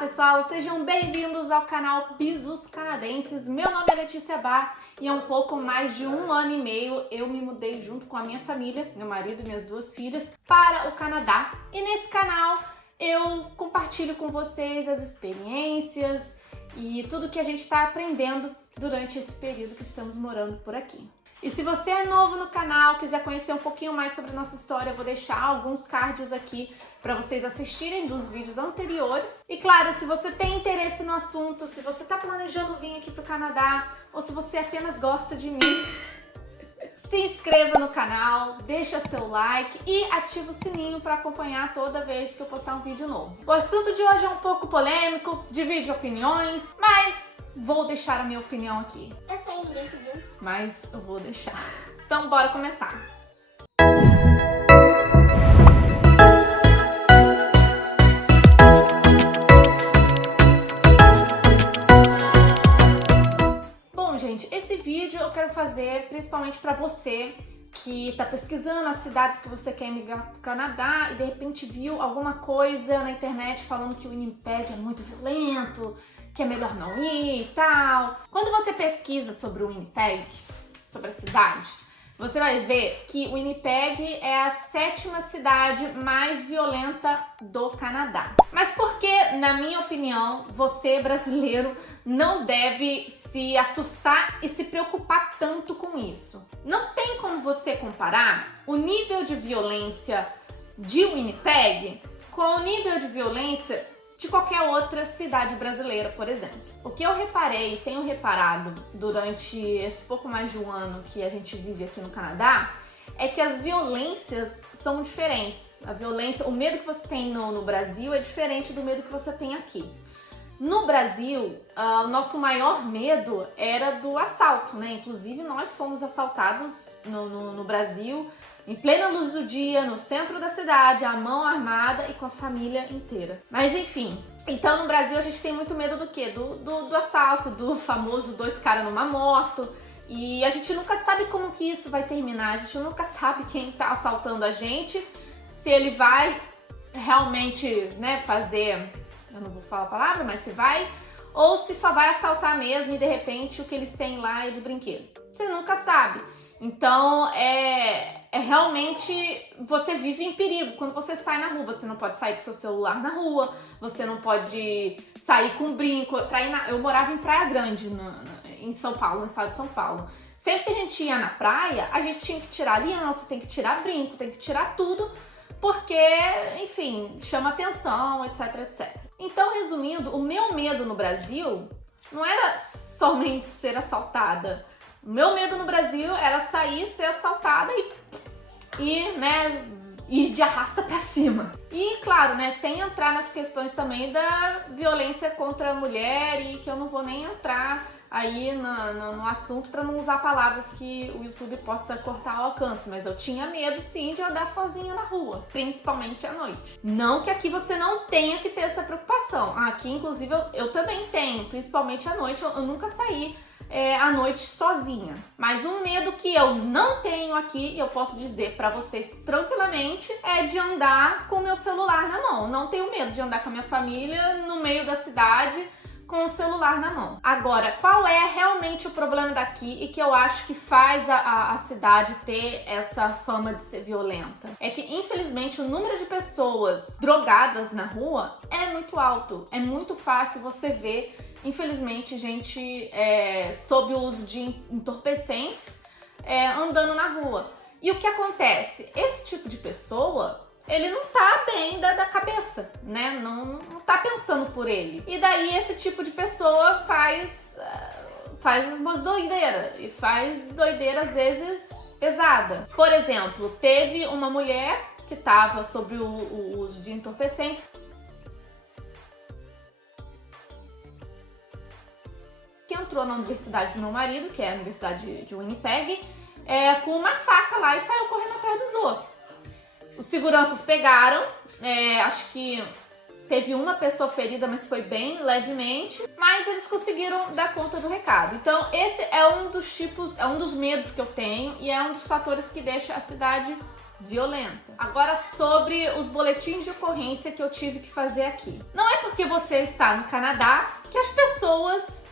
pessoal, sejam bem-vindos ao canal Bizus Canadenses. Meu nome é Letícia Bar e há um pouco mais de 1 ano e meio eu me mudei junto com a minha família, meu marido e minhas 2 filhas, para o Canadá. E nesse canal eu compartilho com vocês as experiências e tudo que a gente está aprendendo durante esse período que estamos morando por aqui. E se você é novo no canal, quiser conhecer um pouquinho mais sobre a nossa história, eu vou deixar alguns cards aqui para vocês assistirem dos vídeos anteriores. E claro, se você tem interesse no assunto, se você está planejando vir aqui para o Canadá, ou se você apenas gosta de mim, se inscreva no canal, deixa seu like e ativa o sininho para acompanhar toda vez que eu postar um vídeo novo. O assunto de hoje é um pouco polêmico, divide opiniões, mas vou deixar a minha opinião aqui. Eu sei, ninguém pediu. Mas eu vou deixar. Então bora começar. Bom, gente, esse vídeo eu quero fazer principalmente para você que tá pesquisando as cidades que você quer emigrar pro Canadá e de repente viu alguma coisa na internet falando que o Winnipeg é muito violento, que é melhor não ir e tal. Quando você pesquisa sobre o Winnipeg, sobre a cidade, você vai ver que o Winnipeg é a 7ª cidade mais violenta do Canadá. Mas por que, na minha opinião, você brasileiro não deve se assustar e se preocupar tanto com isso? Não tem como você comparar o nível de violência de Winnipeg com o nível de violência de qualquer outra cidade brasileira, por exemplo. O que eu reparei, tenho reparado durante esse pouco mais de 1 ano que a gente vive aqui no Canadá, é que as violências são diferentes. A violência, o medo que você tem no Brasil é diferente do medo que você tem aqui. No Brasil, o nosso maior medo era do assalto, né? Inclusive, nós fomos assaltados no Brasil, em plena luz do dia, no centro da cidade, à mão armada e com a família inteira. Mas enfim, então no Brasil a gente tem muito medo do quê? Do assalto, do famoso 2 caras numa moto. E a gente nunca sabe como que isso vai terminar, a gente nunca sabe quem tá assaltando a gente, se ele vai realmente, né, fazer, eu não vou falar a palavra, mas se vai, ou se só vai assaltar mesmo e de repente o que eles têm lá é de brinquedo. Você nunca sabe. Então, realmente, você vive em perigo. Quando você sai na rua, você não pode sair com seu celular na rua, você não pode sair com brinco. Eu morava em Praia Grande, em São Paulo, no estado de São Paulo. Sempre que a gente ia na praia, a gente tinha que tirar aliança, tem que tirar brinco, tem que tirar tudo, porque, enfim, chama atenção, etc, etc. Então, resumindo, o meu medo no Brasil não era somente ser assaltada. O meu medo no Brasil era sair, ser assaltada e né, ir de arrasta pra cima. E claro, né, sem entrar nas questões também da violência contra a mulher e que eu não vou nem entrar aí no assunto para não usar palavras que o YouTube possa cortar o alcance, mas eu tinha medo sim de andar sozinha na rua, principalmente à noite. Não que aqui você não tenha que ter essa preocupação. Aqui, inclusive, eu também tenho, principalmente à noite, eu nunca saí à noite sozinha. Mas um medo que eu não tenho aqui, e eu posso dizer pra vocês tranquilamente, é de andar com o meu celular na mão. Não tenho medo de andar com a minha família no meio da cidade com o celular na mão. Agora, qual é realmente o problema daqui e que eu acho que faz a cidade ter essa fama de ser violenta? É que, infelizmente, o número de pessoas drogadas na rua é muito alto. É muito fácil você ver, infelizmente, gente sob o uso de entorpecentes andando na rua. E o que acontece? Esse tipo de pessoa, ele não tá bem da cabeça, né? Não tá pensando por ele. E daí esse tipo de pessoa faz umas doideiras. E faz doideira, às vezes, pesada. Por exemplo, teve uma mulher que tava sob o uso de entorpecentes que entrou na universidade do meu marido, que é a Universidade de Winnipeg, com uma faca lá e saiu correndo atrás dos outros. Os seguranças pegaram, acho que teve uma pessoa ferida, mas foi bem levemente, mas eles conseguiram dar conta do recado. Então esse é um dos medos que eu tenho e é um dos fatores que deixa a cidade violenta. Agora sobre os boletins de ocorrência que eu tive que fazer aqui. Não é porque você está no Canadá que as pessoas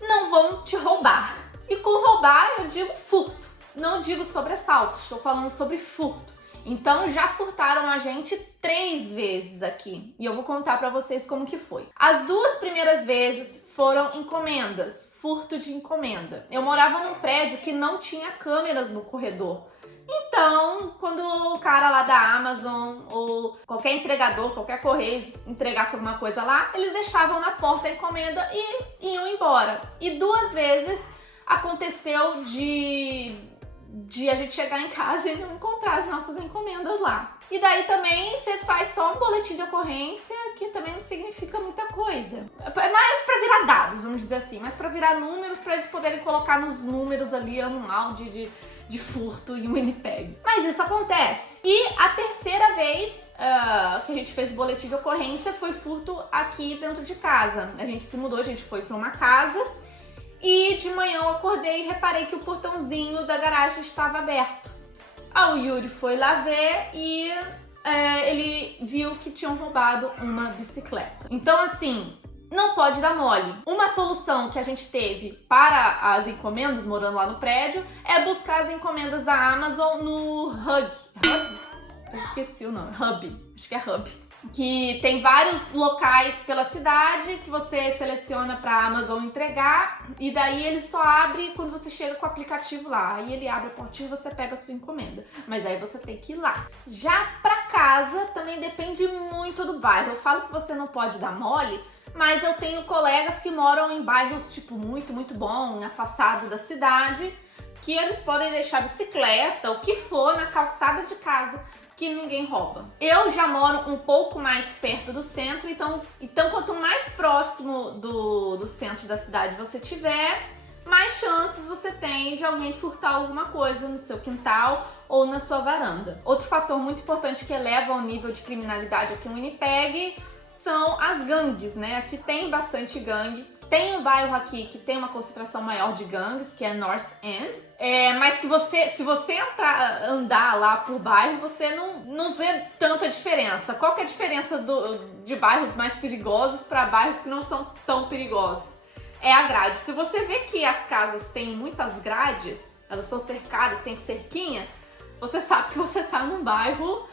não vão te roubar. E com roubar eu digo furto, não digo sobre assalto, estou falando sobre furto. Então já furtaram a gente 3 vezes aqui e eu vou contar pra vocês como que foi. As 2 primeiras vezes foram encomendas, furto de encomenda. Eu morava num prédio que não tinha câmeras no corredor. Então, quando o cara lá da Amazon ou qualquer entregador, qualquer correio entregasse alguma coisa lá, eles deixavam na porta a encomenda e iam embora. E 2 vezes aconteceu de a gente chegar em casa e não encontrar as nossas encomendas lá. E daí também você faz só um boletim de ocorrência, que também não significa muita coisa. É mais pra virar dados, vamos dizer assim, mas pra virar números, pra eles poderem colocar nos números ali anual de furto em um Winnipeg. Mas isso acontece. E a terceira vez que a gente fez o boletim de ocorrência foi furto aqui dentro de casa. A gente se mudou, a gente foi pra uma casa e de manhã eu acordei e reparei que o portãozinho da garagem estava aberto. O Yuri foi lá ver e ele viu que tinham roubado uma bicicleta. Então assim, não pode dar mole. Uma solução que a gente teve para as encomendas, morando lá no prédio, é buscar as encomendas da Amazon no Hub? Eu esqueci o nome. Hub. Acho que é Hub. Que tem vários locais pela cidade que você seleciona para a Amazon entregar e daí ele só abre quando você chega com o aplicativo lá. Aí ele abre a portinha e você pega a sua encomenda. Mas aí você tem que ir lá. Já para casa também depende muito do bairro. Eu falo que você não pode dar mole, mas eu tenho colegas que moram em bairros tipo muito bom, afastado da cidade, que eles podem deixar bicicleta, o que for, na calçada de casa, que ninguém rouba. Eu já moro um pouco mais perto do centro, então quanto mais próximo do centro da cidade você tiver, mais chances você tem de alguém furtar alguma coisa no seu quintal ou na sua varanda. Outro fator muito importante que eleva o nível de criminalidade aqui no Winnipeg são as gangues, né? Aqui tem bastante gangue. Tem um bairro aqui que tem uma concentração maior de gangues, que é North End, mas que se você andar lá por bairro, você não vê tanta diferença. Qual que é a diferença de bairros mais perigosos para bairros que não são tão perigosos? É a grade. Se você vê que as casas têm muitas grades, elas são cercadas, tem cerquinha, você sabe que você está num bairro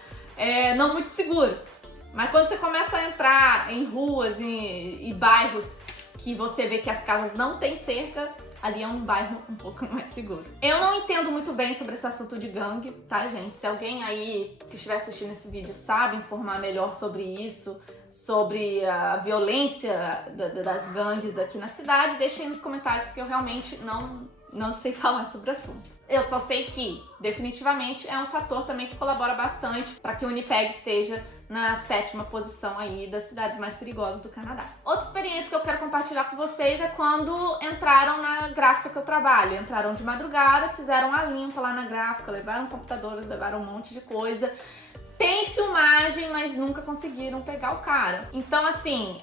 não muito seguro. Mas quando você começa a entrar em ruas e bairros que você vê que as casas não têm cerca, ali é um bairro um pouco mais seguro. Eu não entendo muito bem sobre esse assunto de gangue, tá, gente? Se alguém aí que estiver assistindo esse vídeo sabe informar melhor sobre isso, sobre a violência das gangues aqui na cidade, deixa aí nos comentários, porque eu realmente não sei falar sobre o assunto. Eu só sei que, definitivamente, é um fator também que colabora bastante para que o Winnipeg esteja na 7ª posição aí das cidades mais perigosas do Canadá. Outra experiência que eu quero compartilhar com vocês é quando entraram na gráfica que eu trabalho. Entraram de madrugada, fizeram a limpa lá na gráfica, levaram computadores, levaram um monte de coisa. Tem filmagem, mas nunca conseguiram pegar o cara. Então, assim,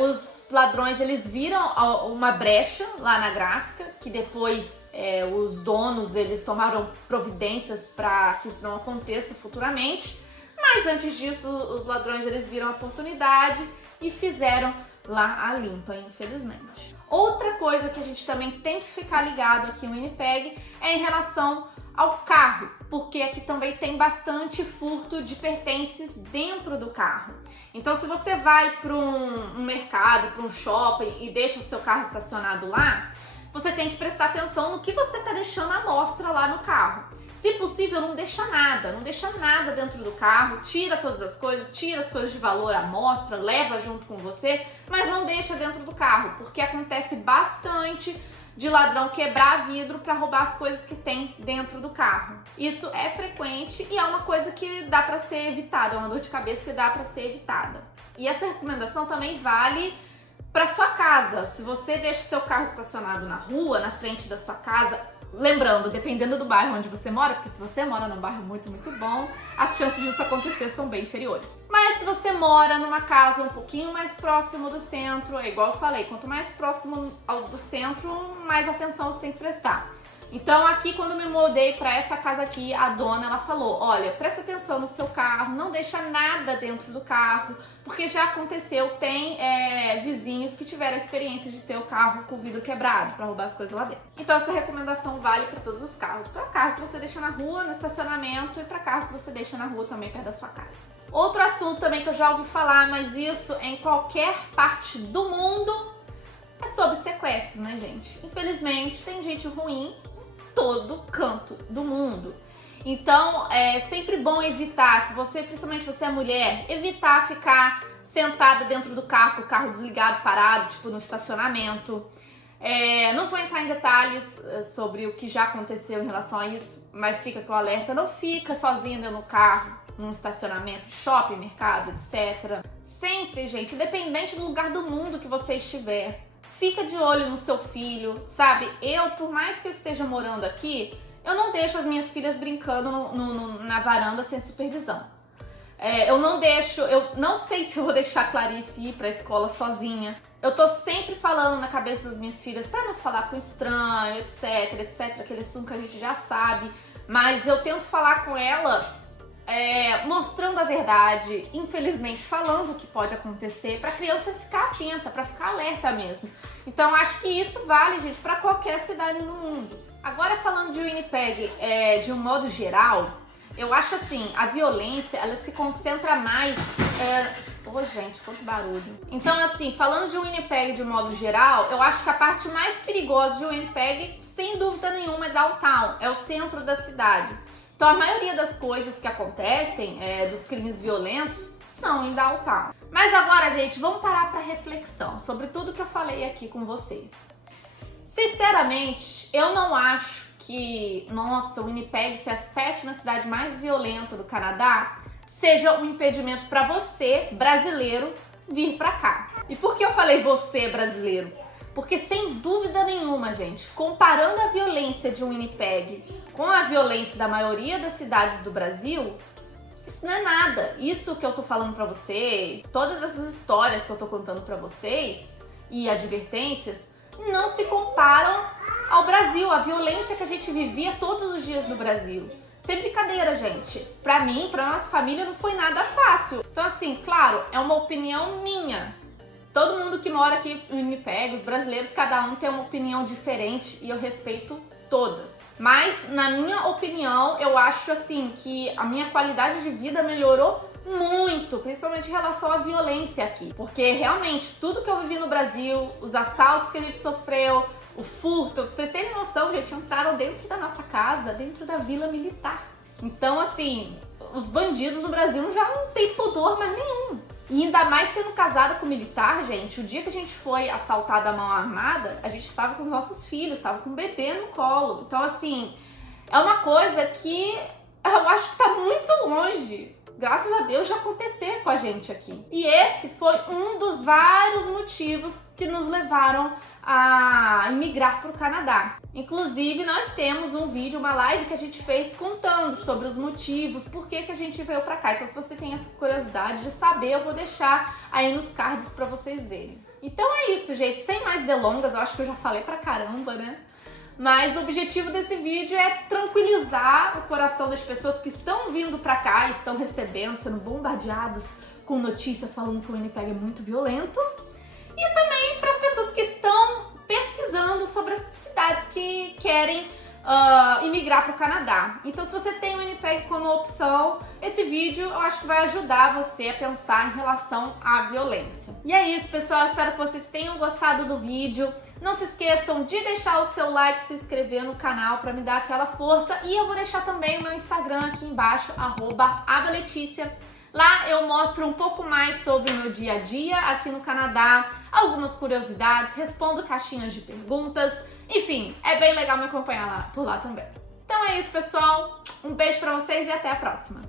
os ladrões, eles viram uma brecha lá na gráfica, que depois os donos, eles tomaram providências para que isso não aconteça futuramente. Mas antes disso, os ladrões, eles viram a oportunidade e fizeram lá a limpa, infelizmente. Outra coisa que a gente também tem que ficar ligado aqui no Winnipeg é em relação ao carro, porque aqui também tem bastante furto de pertences dentro do carro. Então, se você vai para um mercado, para um shopping e deixa o seu carro estacionado lá, você tem que prestar atenção no que você está deixando à mostra lá no carro. Se possível, não deixa nada dentro do carro, tira todas as coisas, tira as coisas de valor à mostra, leva junto com você, mas não deixa dentro do carro, porque acontece bastante de ladrão quebrar vidro para roubar as coisas que tem dentro do carro. Isso é frequente e é uma coisa que dá para ser evitada, é uma dor de cabeça que dá para ser evitada. E essa recomendação também vale para sua casa. Se você deixa seu carro estacionado na rua, na frente da sua casa, lembrando, dependendo do bairro onde você mora, porque se você mora num bairro muito bom, as chances disso acontecer são bem inferiores. Mas se você mora numa casa um pouquinho mais próximo do centro, é igual eu falei, quanto mais próximo do centro, mais atenção você tem que prestar. Então aqui quando eu me mudei para essa casa aqui, a dona ela falou, olha, presta atenção no seu carro, não deixa nada dentro do carro, porque já aconteceu, tem vizinhos que tiveram a experiência de ter o carro com o vidro quebrado para roubar as coisas lá dentro. Então essa recomendação vale para todos os carros, para carro que você deixa na rua, no estacionamento, e para carro que você deixa na rua também perto da sua casa. Outro assunto também que eu já ouvi falar, mas isso em qualquer parte do mundo, é sobre sequestro, né, gente? Infelizmente tem gente ruim todo canto do mundo. Então é sempre bom evitar, se você, principalmente você é mulher, evitar ficar sentada dentro do carro, com o carro desligado, parado, tipo no estacionamento. Não vou entrar em detalhes sobre o que já aconteceu em relação a isso, mas fica com o alerta, não fica sozinha dentro do carro, num estacionamento, shopping, mercado, etc. Sempre, gente, independente do lugar do mundo que você estiver, fica de olho no seu filho, sabe? Eu, por mais que eu esteja morando aqui, eu não deixo as minhas filhas brincando na varanda sem supervisão. Eu não sei se eu vou deixar a Clarice ir pra escola sozinha. Eu tô sempre falando na cabeça das minhas filhas pra não falar com estranho, etc, aquele assunto que a gente já sabe. Mas eu tento falar com ela mostrando a verdade, infelizmente falando o que pode acontecer, pra criança ficar atenta, pra ficar alerta mesmo. Então acho que isso vale, gente, pra qualquer cidade no mundo. Agora falando de Winnipeg de um modo geral, eu acho assim, a violência, ela se concentra mais... gente, quanto barulho. Então assim, falando de Winnipeg de um modo geral, eu acho que a parte mais perigosa de Winnipeg, sem dúvida nenhuma, é downtown, é o centro da cidade. Então a maioria das coisas que acontecem, dos crimes violentos, são em downtown. Mas agora, gente, vamos parar para reflexão sobre tudo que eu falei aqui com vocês. Sinceramente, eu não acho que, nossa, Winnipeg ser a 7ª cidade mais violenta do Canadá seja um impedimento para você, brasileiro, vir para cá. E por que eu falei você, brasileiro? Porque sem dúvida nenhuma, gente, comparando a violência de Winnipeg com a violência da maioria das cidades do Brasil, isso não é nada. Isso que eu tô falando pra vocês, todas essas histórias que eu tô contando pra vocês e advertências, não se comparam ao Brasil, a violência que a gente vivia todos os dias no Brasil. Sem brincadeira, gente. Pra mim, pra nossa família, não foi nada fácil. Então assim, claro, é uma opinião minha. Todo mundo que mora aqui em Winnipeg, os brasileiros, cada um tem uma opinião diferente e eu respeito todas. Mas, na minha opinião, eu acho assim que a minha qualidade de vida melhorou muito, principalmente em relação à violência aqui. Porque realmente, tudo que eu vivi no Brasil, os assaltos que a gente sofreu, o furto, pra vocês terem noção, gente, entraram dentro da nossa casa, dentro da vila militar. Então, assim, os bandidos no Brasil já não tem pudor mais nenhum. E ainda mais sendo casada com militar, gente, o dia que a gente foi assaltada à mão armada, a gente estava com os nossos filhos, estava com um bebê no colo. Então, assim, é uma coisa que eu acho que tá muito longe, graças a Deus, de acontecer com a gente aqui. E esse foi um dos vários motivos que nos levaram a imigrar para o Canadá. Inclusive, nós temos um vídeo, uma live que a gente fez contando sobre os motivos, por que a gente veio para cá. Então, se você tem essa curiosidade de saber, eu vou deixar aí nos cards para vocês verem. Então é isso, gente. Sem mais delongas, eu acho que eu já falei pra caramba, né? Mas o objetivo desse vídeo é tranquilizar o coração das pessoas que estão vindo pra cá, estão recebendo, sendo bombardeados com notícias falando que o Winnipeg é muito violento. E também para as pessoas que estão pesquisando sobre as cidades que querem imigrar para o Canadá. Então, se você tem o Winnipeg como opção, esse vídeo eu acho que vai ajudar você a pensar em relação à violência. E é isso, pessoal. Eu espero que vocês tenham gostado do vídeo. Não se esqueçam de deixar o seu like, se inscrever no canal para me dar aquela força. E eu vou deixar também o meu Instagram aqui embaixo, @abaletícia. Lá eu mostro um pouco mais sobre o meu dia a dia aqui no Canadá, algumas curiosidades, respondo caixinhas de perguntas, enfim, é bem legal me acompanhar por lá também. Então é isso, pessoal, um beijo pra vocês e até a próxima!